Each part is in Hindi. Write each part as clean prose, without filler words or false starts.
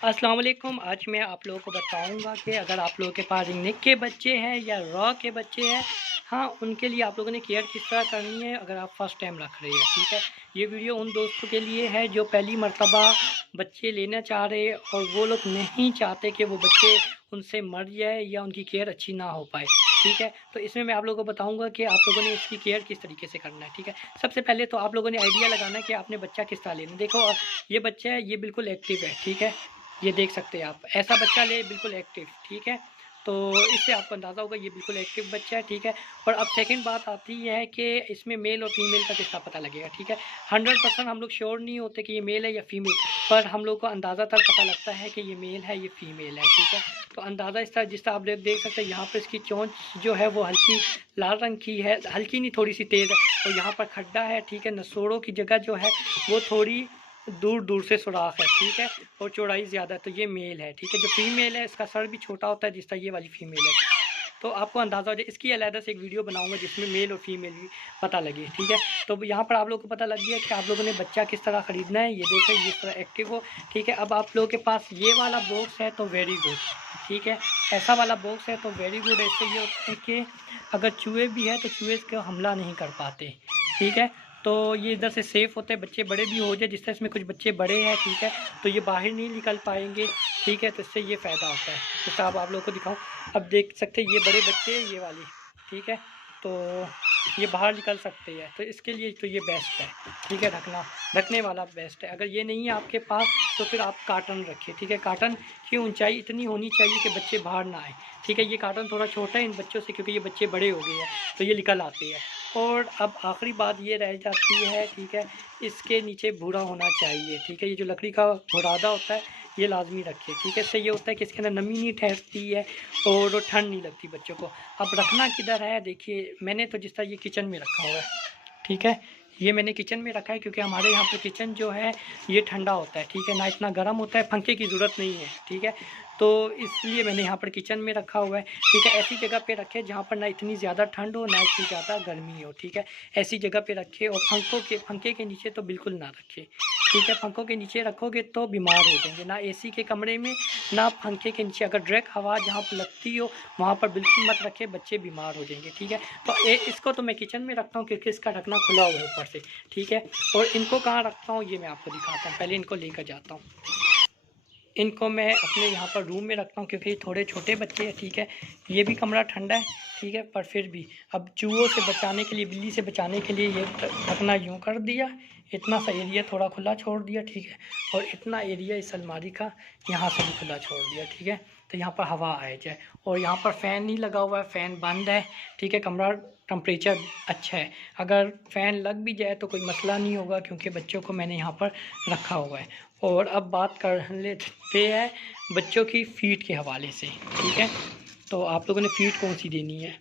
अस्सलाम वालेकुम। आज मैं आप लोगों को बताऊंगा कि अगर आप लोगों के पास निक के बच्चे हैं या रॉ के बच्चे हैं, हाँ, उनके लिए आप लोगों ने केयर किस तरह करनी है अगर आप फ़र्स्ट टाइम रख रहे हैं। ठीक है, ये वीडियो उन दोस्तों के लिए है जो पहली मर्तबा बच्चे लेना चाह रहे हैं और वो लोग नहीं चाहते कि वो बच्चे उनसे मर जाए या उनकी केयर अच्छी ना हो पाए। ठीक है, तो इसमें मैं आप लोगों को बताऊंगा कि आप लोगों ने इसकी केयर किस तरीके से करना है। ठीक है, सबसे पहले तो आप लोगों ने आइडिया लगाना है कि आपने बच्चा किस तरह लेना है। देखो, ये बच्चा है, ये बिल्कुल एक्टिव है। ठीक है, ये देख सकते हैं आप, ऐसा बच्चा ले बिल्कुल एक्टिव। ठीक है, तो इससे आपको अंदाज़ा होगा ये बिल्कुल एक्टिव बच्चा है। ठीक है, और अब सेकंड बात आती है कि इसमें मेल और फीमेल का किसका पता लगेगा। ठीक है, 100% हम लोग श्योर नहीं होते कि ये मेल है या फीमेल, पर हम लोग को अंदाज़ा तक पता लगता है कि ये मेल है, ये फीमेल है। ठीक है, तो अंदाज़ा इस तरह जिस तरह आप देख सकते हैं, यहाँ पर इसकी चोंच जो है वो हल्की लाल रंग की है, हल्की नहीं थोड़ी सी तेज़ है, और यहाँ पर खड्डा है। ठीक है, नसोड़ों की जगह जो है वो थोड़ी दूर दूर से सुराख है। ठीक है, और चौड़ाई ज़्यादा है, तो ये मेल है। ठीक है, जो फीमेल है इसका सर भी छोटा होता है जिस तरह ये वाली फीमेल है। तो आपको अंदाज़ा हो जाए, इसकी अलग से एक वीडियो बनाऊंगा जिसमें मेल और फीमेल भी पता लगे। ठीक है, तो यहाँ पर आप लोगों को पता लग गया कि आप लोगों ने बच्चा किस तरह ख़रीदना है। ये देखें, इस तरह एक्टिव हो। ठीक है, अब आप लोगों के पास ये वाला बॉक्स है तो वेरी गुड। ठीक है, ऐसा वाला बॉक्स है तो वेरी गुड। इससे ये होता है कि अगर चूहे भी है तो चूहे इसका हमला नहीं कर पाते। ठीक है, तो ये इधर से सेफ़ होते हैं, बच्चे बड़े भी हो जाए, जिस तरह इसमें कुछ बच्चे बड़े हैं। ठीक है, तो ये बाहर नहीं निकल पाएंगे। ठीक है, तो इससे ये फ़ायदा होता है। जैसा अब आप लोगों को दिखाऊं, अब देख सकते हैं ये बड़े बच्चे हैं, ये वाली। ठीक है, तो ये बाहर निकल सकते हैं, तो इसके लिए तो ये बेस्ट है। ठीक है, ढकने वाला बेस्ट है। अगर ये नहीं है आपके पास तो फिर आप कार्टन रखिए। ठीक है, कार्टन की ऊंचाई इतनी होनी चाहिए कि बच्चे बाहर ना आए। ठीक है, ये कार्टन थोड़ा छोटा है इन बच्चों से, क्योंकि ये बच्चे बड़े हो गए हैं तो ये निकल आते हैं। और अब आखिरी बात ये रह जाती है, ठीक है, इसके नीचे भूरा होना चाहिए। ठीक है, ये जो लकड़ी का बुरादा होता है ये लाजमी रखिए। ठीक है, इससे ये होता है कि इसके अंदर नमी नहीं ठहरती है और ठंड नहीं लगती बच्चों को। अब रखना किधर है, देखिए मैंने तो जिस तरह ये किचन में रखा हुआ है। ठीक है, ये मैंने किचन में रखा है क्योंकि हमारे यहाँ पर किचन जो है ये ठंडा होता है। ठीक है, ना इतना गर्म होता है, पंखे की ज़रूरत नहीं है। ठीक है, तो इसलिए मैंने यहाँ पर किचन में रखा हुआ है। ठीक है, ऐसी जगह पे रखे जहाँ पर ना इतनी ज़्यादा ठंड हो ना इतनी ज़्यादा गर्मी हो। ठीक है, ऐसी जगह पे रखे, और पंखे के नीचे तो बिल्कुल ना रखे। ठीक है, पंखों के नीचे रखोगे तो बीमार हो जाएंगे, ना एसी के कमरे में ना पंखे के नीचे। अगर डायरेक्ट हवा जहाँ पर लगती हो वहाँ पर बिल्कुल मत रखे, बच्चे बीमार हो जाएंगे। ठीक है, तो इसको तो मैं किचन में रखता हूँ क्योंकि इसका ढकना खुला हुआ है ऊपर से। ठीक है, और इनको कहाँ रखता हूँ ये मैं आपको दिखाता हूँ। पहले इनको लेकर जाता हूँ, इनको मैं अपने यहाँ पर रूम में रखता हूँ क्योंकि थोड़े छोटे बच्चे हैं। ठीक है, ये भी कमरा ठंडा है। ठीक है, पर फिर भी अब चूहों से बचाने के लिए, बिल्ली से बचाने के लिए ये ढकना यूँ कर दिया, इतना सा एरिया थोड़ा खुला छोड़ दिया। ठीक है, और इतना एरिया इस अलमारी का यहाँ से भी खुला छोड़ दिया। ठीक है, तो यहाँ पर हवा आ जाए, और यहाँ पर फ़ैन नहीं लगा हुआ है, फ़ैन बंद है। ठीक है, कमरा टेम्परेचर अच्छा है, अगर फ़ैन लग भी जाए तो कोई मसला नहीं होगा क्योंकि बच्चों को मैंने यहाँ पर रखा हुआ है। और अब बात कर लेते हैं बच्चों की फ़ीड के हवाले से। ठीक है, तो आप लोगों ने फ़ीड कौन सी देनी है।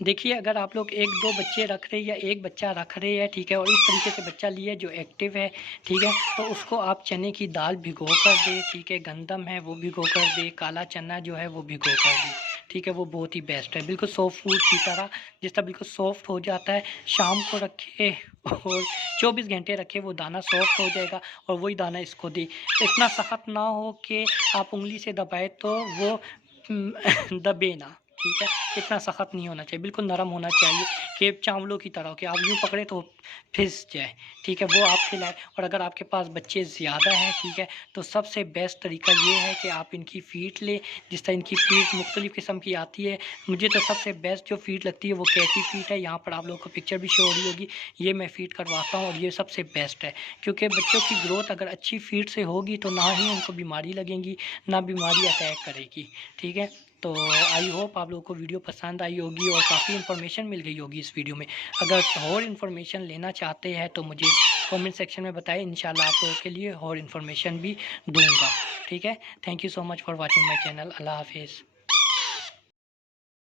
देखिए, अगर आप लोग 1-2 बच्चे रख रहे हैं या एक बच्चा रख रहे हैं, ठीक है, और इस तरीके से बच्चा लिए जो एक्टिव है, ठीक है, तो उसको आप चने की दाल भिगो कर दें। ठीक है, गंदम है वो भिगो कर दें, काला चना जो है वो भिगो कर दें। ठीक है, वो बहुत ही बेस्ट है, बिल्कुल सॉफ्ट फूड की तरह, जिस तरह बिल्कुल सॉफ्ट हो जाता है। शाम को रखे और 24 घंटे रखे, वो दाना सॉफ्ट हो जाएगा और वही दाना इसको दें। इतना सख्त ना हो कि आप उंगली से दबाए तो वो दबे ना। ठीक है, इतना सख्त नहीं होना चाहिए, बिल्कुल नरम होना चाहिए कि चावलों की तरह कि आप यूँ पकड़े तो फिस जाए। ठीक है, वो आप खिलाएं। और अगर आपके पास बच्चे ज़्यादा हैं, ठीक है, तो सबसे बेस्ट तरीका ये है कि आप इनकी फ़ीड लें। जिस तरह इनकी फ़ीड मुख्तलिफ़ किस्म की आती है, मुझे तो सबसे बेस्ट जो फ़ीड लगती है वो कैटी फ़ीड है। यहाँ पर आप लोगों को पिक्चर भी शो हो रही होगी, ये मैं फ़ीड करवाता हूँ और ये सबसे बेस्ट है क्योंकि बच्चों की ग्रोथ अगर अच्छी फ़ीड से होगी तो ना ही उनको बीमारी लगेंगी, ना बीमारी अटैक करेगी। ठीक है, तो आई होप आप लोगों को वीडियो पसंद आई होगी और काफ़ी इन्फॉर्मेशन मिल गई होगी इस वीडियो में। अगर और इन्फॉर्मेशन लेना चाहते हैं तो मुझे कमेंट सेक्शन में बताएं, इंशाल्लाह आप लोगों के लिए और इन्फॉर्मेशन भी दूंगा। ठीक है, thank you so much for watching my channel. अल्लाह हाफिज़।